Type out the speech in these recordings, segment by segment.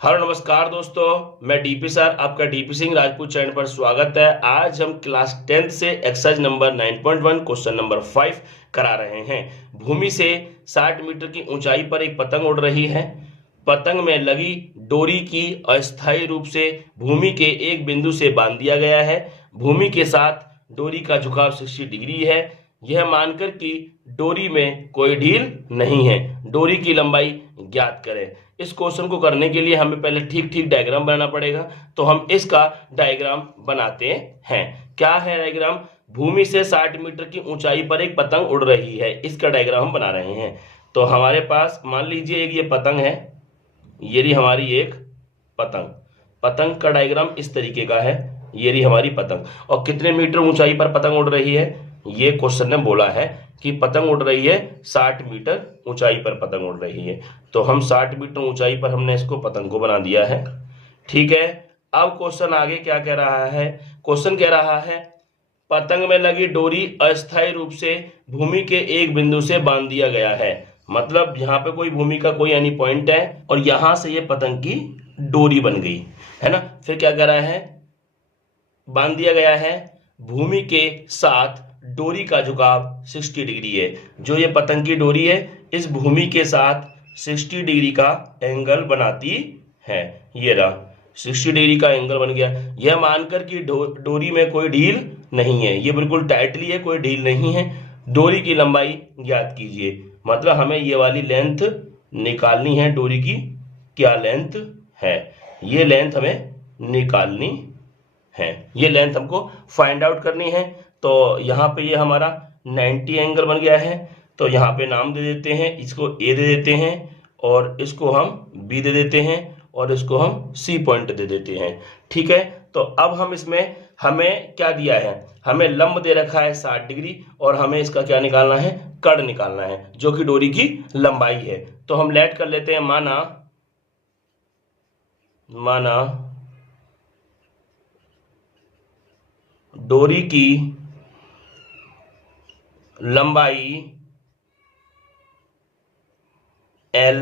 Hello नमस्कार दोस्तों, मैं डीपी सर, आपका डीपी सिंह राजपूत चैनल पर स्वागत है। आज हम क्लास 10th से एक्सरसाइज नंबर 9.1 क्वेश्चन नंबर 5 करा रहे हैं। भूमि से 60 मीटर की ऊंचाई पर एक पतंग उड़ रही है। पतंग में लगी डोरी की अस्थायी रूप से भूमि के एक बिंदु से बांध दिया गया है। भूमि के साथ डोरी का झुकाव 60 डिग्री है। यह मानकर कि डोरी में कोई ढील नहीं है, डोरी की लंबाई ज्ञात करें। इस क्वेश्चन को करने के लिए हमें पहले ठीक ठीक डायग्राम बनाना पड़ेगा, तो हम इसका डायग्राम बनाते हैं। क्या है डायग्राम? भूमि से 60 मीटर की ऊंचाई पर एक पतंग उड़ रही है, इसका डायग्राम हम बना रहे हैं। तो हमारे पास मान लीजिए एक ये पतंग है, ये रही हमारी एक पतंग। पतंग का डायग्राम इस तरीके का है, ये रही हमारी पतंग। और कितने मीटर ऊंचाई पर पतंग उड़ रही है? ये क्वेश्चन ने बोला है कि पतंग उड़ रही है 60 मीटर ऊंचाई पर पतंग उड़ रही है। तो हम 60 मीटर ऊंचाई पर हमने इसको पतंग को बना दिया है। ठीक है, अब क्वेश्चन आगे क्या कह रहा है? क्वेश्चन कह रहा है पतंग में लगी डोरी अस्थायी रूप से भूमि के एक बिंदु से बांध दिया गया है। मतलब यहाँ पे कोई भूमि का कोई यानी पॉइंट है और यहां से ये पतंग की डोरी बन गई है ना। फिर क्या कह रहा है? बांध दिया गया है। भूमि के साथ डोरी का झुकाव 60 डिग्री है। जो ये पतंग की डोरी है इस भूमि के साथ 60 डिग्री का एंगल बनाती है। ये रहा 60 डिग्री का एंगल बन गया। यह मानकर कि डोरी में कोई ढील नहीं है, ये बिल्कुल टाइटली है, कोई ढील नहीं है। डोरी की लंबाई ज्ञात कीजिए। मतलब हमें ये वाली लेंथ निकालनी है। डोरी की क्या लेंथ है? ये लेंथ हमें निकालनी है, ये लेंथ हमको फाइंड आउट करनी है। तो यहाँ पे ये हमारा 90 एंगल बन गया है। तो यहाँ पे नाम दे देते हैं, इसको ए दे देते हैं और इसको हम बी दे देते हैं और इसको हम सी पॉइंट दे देते हैं। ठीक है, तो अब हम इसमें हमें क्या दिया है? हमें लंब दे रखा है 60 डिग्री और हमें इसका क्या निकालना है? कर्ण निकालना है, जो कि डोरी की लंबाई है। तो हम लेट कर लेते हैं, माना डोरी की लंबाई L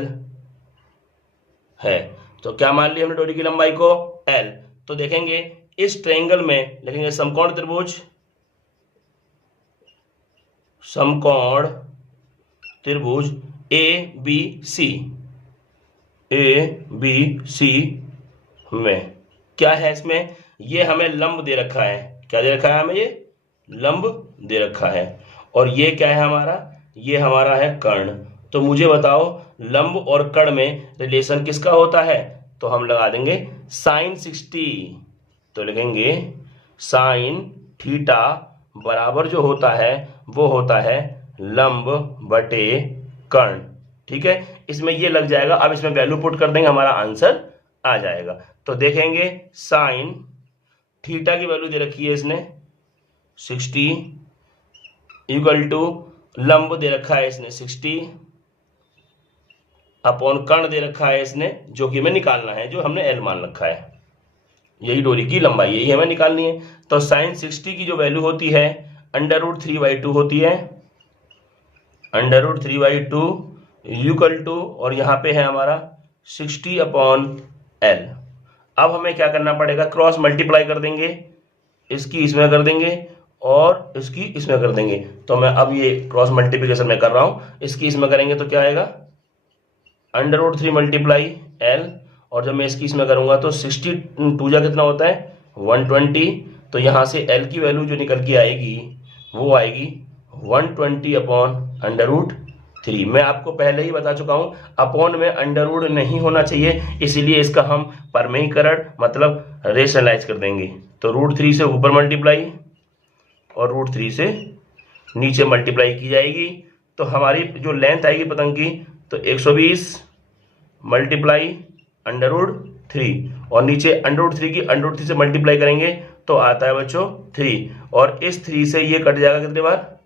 है। तो क्या मान लिया हमने डोरी की लंबाई को? L। तो देखेंगे इस ट्रायंगल में लिखेंगे समकोण त्रिभुज ABC में क्या है? इसमें ये हमें लंब दे रखा है। क्या दे रखा है हमें? ये लंब दे रखा है। और ये क्या है हमारा? ये हमारा है कर्ण। तो मुझे बताओ लंब और कर्ण में रिलेशन किसका होता है? तो हम लगा देंगे साइन 60। तो लिखेंगे साइन थीटा बराबर जो होता है वो होता है लंब बटे कर्ण। ठीक है, इसमें ये लग जाएगा। अब इसमें वैल्यू पुट कर देंगे, हमारा आंसर आ जाएगा। तो देखेंगे साइन थीटा की वैल्यू दे रखी है इसने 60 इक्वल टू लंब दे रखा है इसने 60 अपॉन कर्ण दे रखा है इसने, जो कि हमें निकालना है, जो हमने एल मान रखा है। यही डोरी की लंबाई, यही हमें निकालनी है। तो साइन 60 की जो वैल्यू होती है √3/2 होती है। √3/2 इक्वल टू, और यहाँ पे है हमारा 60 अपॉन एल। अब हमें क्या करना पड़ेगा? क्रॉस मल्टीप्लाई कर देंगे, इसकी इसमें कर देंगे और इसकी इसमें कर देंगे। तो मैं अब ये क्रॉस मल्टीप्लिकेशन में कर रहा हूं, इसकी इसमें करेंगे तो क्या आएगा? √3 मल्टीप्लाई एल। और जब मैं इसकी इसमें करूंगा तो 60 2 जा कितना होता है? 120। तो यहां से एल की वैल्यू जो निकल के आएगी वो आएगी 120 अपॉन √3। मैं आपको पहले ही बता चुका हूं अपॉन में अंडर नहीं होना चाहिए, इसीलिए इसका हम परमेयीकरण मतलब रेशनलाइज कर देंगे। तो √3 से ऊपर मल्टीप्लाई और √3 से नीचे मल्टीप्लाई की जाएगी। तो हमारी जो लेंथ आएगी पतंग की तो 120 मल्टीप्लाई √3 और नीचे √3 की √3 से मल्टीप्लाई करेंगे तो आता है बच्चों 3। और इस 3 से ये कट जाएगा कितने बार?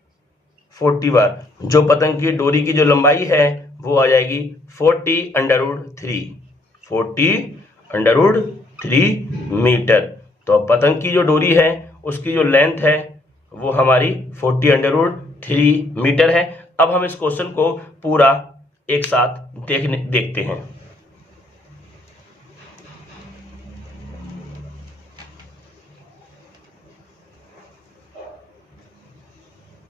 40 बार। जो पतंग की डोरी की जो लंबाई है वो आ जाएगी 40√3 मीटर। तो पतंग की जो डोरी है उसकी जो लेंथ है वो हमारी 40√3 मीटर है। अब हम इस क्वेश्चन को पूरा एक साथ देखते हैं।